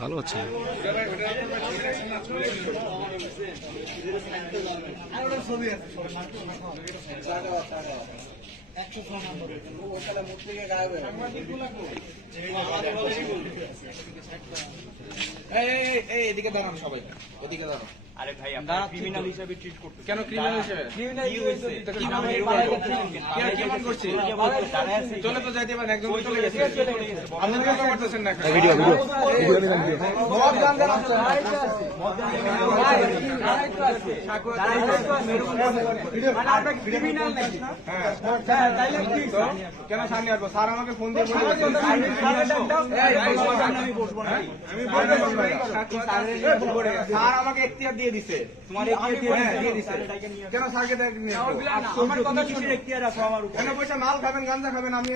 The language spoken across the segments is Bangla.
ভালো হচ্ছে। এদিকে দাঁড়ান সবাই, ওদিকে দাঁড়ান। আরে ভাই আপনারা ক্রিমিনাল হিসেবে ট্রিট করতেছেন কেন ক্রিমিনাল হিসেবে? কেমন করছি? চলে তো যাইতে পারেন, একজন চলে গেছে। আপনারা কেন করতেছেন না? ভিডিও ভিডিও কেন সামনে আসবো? স্যার আমাকে ফোন দিয়ে স্যার আমাকে এখতিয়ার দিয়ে দিছে। কেন স্যারকে আমার কথা শুনে এখতিয়ার রাখো আমার উপর। কেন পয়সা মাল খাবেন, গাঞ্জা খাবেন, আমি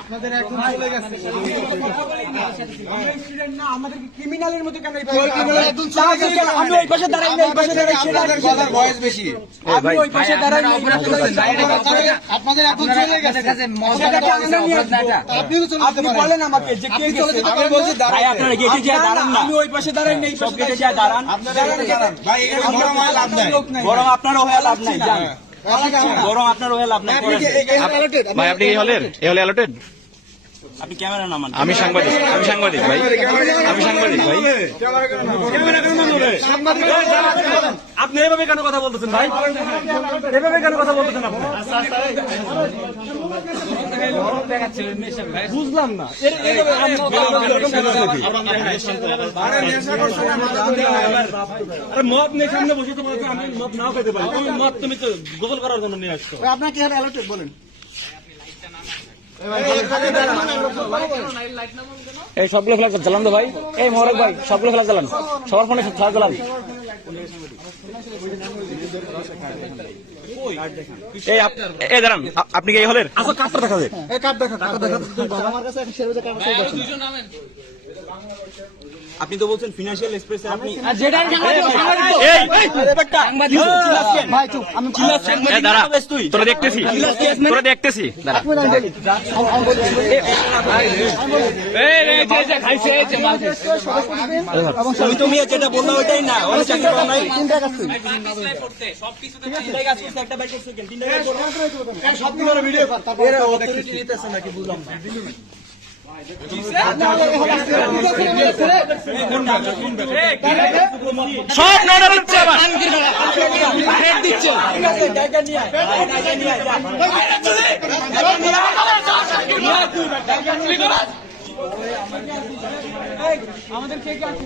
আপনাদের এখন চলে গেছে। আমাদেরকে ক্রিমিনালের মতো কেন আমি ওই পাশে দাঁড়াই না, এই পাশে দাঁড়াই, গলার ভয়েস বেশি। আমি ওই পাশে দাঁড়াই না, আপনাদের এখন চলে গেছে। আপনি বলেন আমাকে যে কে গেছে। আমি বলছি দাঁড়াই, আপনারা গেটে যা দাঁড়ান না। আমি ওই পাশে দাঁড়াই না, এই পাশে গেটে যা দাঁড়ান। ভাই এখানে বড় হয়ে লাভ নাই, বরং আপনারও হয়ে লাভ নাই, জান বরং আপনারও হয়ে লাভ নাই। ভাই আপনি এই হলের অ্যালার্টেড? আপনি ক্যামেরা নামান। আমি সাংবাদিক ভাই, আমি সাংবাদিক ভাই। আপনি এভাবে কেন কথা বলতেছেন ভাই? এভাবে কেন কথা বলতেছেন আপনি? বুঝলাম না। মদ নিয়ে সামনে বসে তো আমি মদ নাও খেতে পারি। মদ তুমি তো গোসল করার জন্য নিয়ে আসছো। আপনার কি অ্যালার্টেড বলেন? এই সবগুলো ফ্ল্যাগ জ্বালান তো ভাই। এই মোহরক ভাই সবগুলো ফ্ল্যাগ জ্বালান, সবার ফোনে ফ্ল্যাগ জ্বালান। এই দাঁড়ান, আপনি কি এই হলের? আচ্ছা কার্ডটা দেখা যায়। আপনি তো বলছেন ফিনান্সিয়াল এক্সপ্রেসে আপনি তোরা দেখতেছি, তোরা দেখতেছি। তুমি যেটা বললো ওইটাই না, নাকি বুঝলাম না। সব নড়ে হচ্ছে আবার দিচ্ছে। আমাদের কে কে আছে?